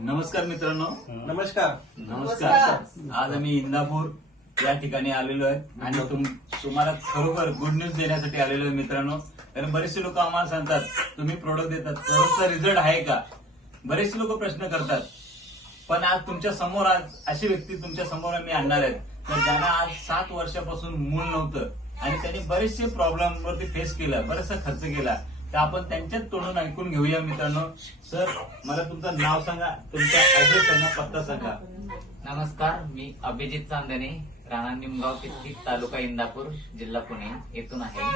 नमस्कार मित्रांनो. नमस्कार. नमस्कार. आज आम्ही इंदापूर या ठिकाणी आलेलो आहे आणि तुम्हाला खरोखर गुड न्यूज देण्यासाठी आलेलो आहे मित्रांनो. कारण बरेचसे लोक आम्हाला सांगतात तुम्ही प्रोडक्ट देतात, प्रोडक्टचा रिझल्ट आहे का, बरेचसे लोक प्रश्न करतात. पण आज तुमच्या समोर अशी व्यक्ती तुमच्या समोर आम्ही आणणार आहेत तर ज्यांना आज 7 वर्षापासून मूल नव्हतं आणि त्यांनी बरेचसे प्रॉब्लेम वरती फेस केला, बरेचसा खर्च केला. तर आपण त्यांच्याच तोंडून ऐकून घेऊया मित्रांनो. सर, मला तुमचं नाव सांगा, तुमचा ऍड्रेस सांगा, पत्ता सांगा. नमस्कार, मी अभिजित चांदणे, राणा निमगाव कित्ती, तालुका इंदापूर, जिल्हा पुणे येथून आहे.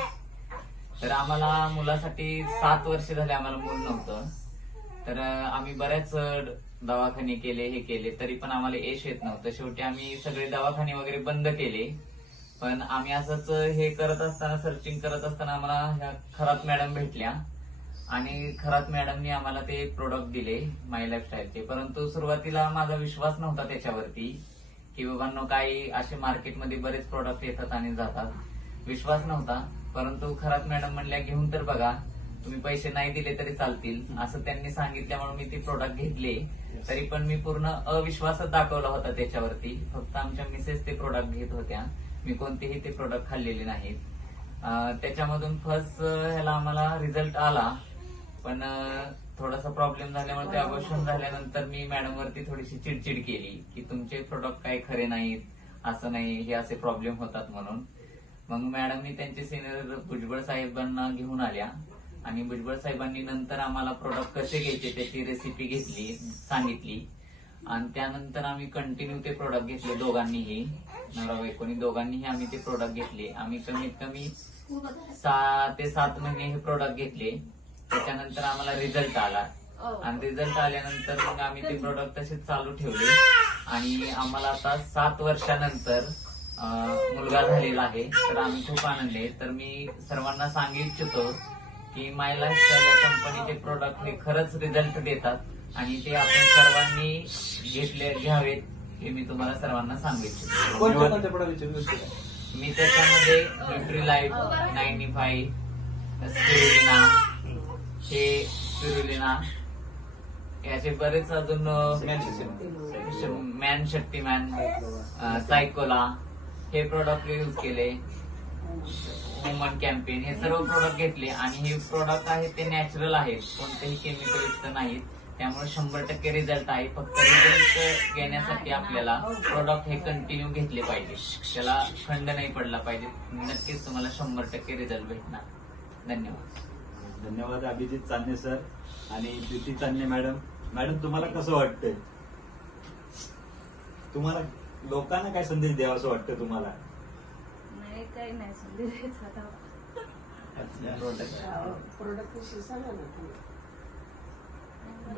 तर आम्हाला मुलासाठी 7 वर्ष झाले आम्हाला मूल नव्हतं. तर आम्ही बऱ्याच दवाखाने केले, हे केले, तरी पण आम्हाला यश येत नव्हतं. शेवटी आम्ही सगळे दवाखाने वगैरे बंद केले. पण आम्ही असंच हे करत असताना, सर्चिंग करत असताना आम्हाला ह्या खरात मॅडम भेटल्या आणि खरात मॅडमनी आम्हाला ते प्रोडक्ट दिले माय लाईफस्टाईलचे. परंतु सुरुवातीला माझा विश्वास नव्हता त्याच्यावरती की बाबांनो काही असे मार्केटमध्ये बरेच प्रोडक्ट येतात आणि जातात, विश्वास नव्हता. परंतु खरात मॅडम म्हणल्या घेऊन तर बघा, तुम्ही पैसे नाही दिले तरी चालतील असं त्यांनी सांगितल्यामुळे मी ते प्रोडक्ट घेतले. तरी पण मी पूर्ण अविश्वासच दाखवला होता त्याच्यावरती. फक्त आमच्या मिसेस ते प्रोडक्ट घेत होत्या, मी कोणतेही ते प्रोडक्ट खाल्लेले नाहीत. त्याच्यामधून फर्स्ट ह्याला आम्हाला रिझल्ट आला, पण थोडासा प्रॉब्लेम झाल्यामुळे ते अबॉर्शन झाल्यानंतर मी मॅडम वरती थोडीशी चिडचिड केली की तुमचे प्रोडक्ट काही खरे नाहीत, असं नाही, हे असे प्रॉब्लेम होतात म्हणून. मग मॅडमनी त्यांचे सिनियर भुजबळ साहेबांना घेऊन आल्या आणि भुजबळ साहेबांनी नंतर आम्हाला प्रोडक्ट कसे घ्यायचे त्याची रेसिपी घेतली, सांगितली. आणि त्यानंतर आम्ही कंटिन्यू ते प्रोडक्ट घेतले, दोघांनीही, नवरा बायकोनी दोघांनीही आम्ही ते प्रोडक्ट घेतले. आम्ही कमीत कमी 6 ते 7 महिने हे प्रोडक्ट घेतले. त्याच्यानंतर आम्हाला रिझल्ट आला आणि रिझल्ट आल्यानंतर मग आम्ही ते प्रोडक्ट तसेच चालू ठेवले आणि आम्हाला आता 7 वर्षानंतर मुलगा झालेला आहे. तर आम्ही खूप आनंदी आहे. तर मी सर्वांना सांगू इच्छितो की माय लाईफस्टाईल या कंपनीचे प्रोडक्ट हे खरंच रिझल्ट देतात आणि ते आपण सर्वांनी घ्यावेत हे मी तुम्हाला सर्वांना सांगू इच्छितो. कोणत्या प्रोडक्टची यूज केला? मी त्याच्यामध्ये न्यूट्रीलाइट 95, स्पिरुलिना, हे स्पिरुलिना, याचे बरेच अजून मॅन शक्तिमॅन, सायकोला हे प्रोडक्ट यूज केले, वुमन कॅम्पेन, हे सर्व प्रोडक्ट घेतले. आणि हे प्रोडक्ट आहेत ते नॅचरल आहेत, कोणतेही केमिकल युक्त नाहीत. त्यामुळे 100% रिझल्ट आहे. फक्त रिझल्ट घेण्यासाठी आपल्याला प्रोडक्ट हे कंटिन्यू घेतले पाहिजे, त्याला खंड नाही पडला पाहिजे. नक्कीच तुम्हाला 100% रिझल्ट भेटणार. धन्यवाद. धन्यवाद अभिजित चांदणे सर आणि ज्योती चांदणे मॅडम. मॅडम, तुम्हाला कसं वाटतंय? तुम्हाला लोकांना काय संदेश द्यावा असं वाटतं तुम्हाला? नाही, काही नाही संदेश आता. प्रोडक्ट विषयी सांगा ना तुम्ही.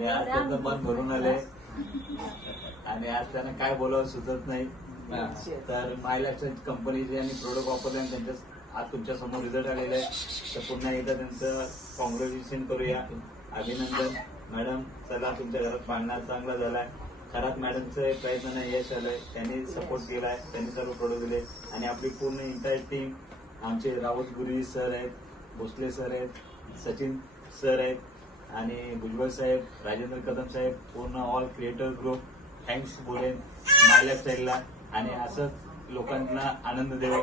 आज त्यांचं मन भरून आले आणि आज त्यांना काय बोलावं सुचत नाही. तर माय लाईफस्टाईल कंपनीचे आणि प्रोडक्ट वापरले आणि त्यांच्या आज तुमच्या समोर रिझल्ट आलेला आहे. तर पुन्हा एकदा त्यांचं कॉंग्रॅच्युलेशन करूया, अभिनंदन. मॅडम, चला, तुमच्या घरात पाळणा चांगला झालाय. खरात मॅडमचे प्रयत्न यश आलंय, त्यांनी सपोर्ट केलाय, त्यांनी सर्व प्रोडक्ट दिले आणि आपली पूर्ण एंटायर टीम, आमचे रावत गुरुजी सर आहेत, भोसले सर आहेत, सचिन सर आहेत आणि भुजबळ साहेब, राजेंद्र कदम साहेब, पूर्ण ऑल क्रिएटर ग्रुप थँक्स बोलेन माय लाईफस्टाईलला. आणि असंच लोकांना आनंद देव.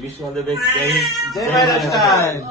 Wish all the best. जय हिंद, जय माय लाईफस्टाईल.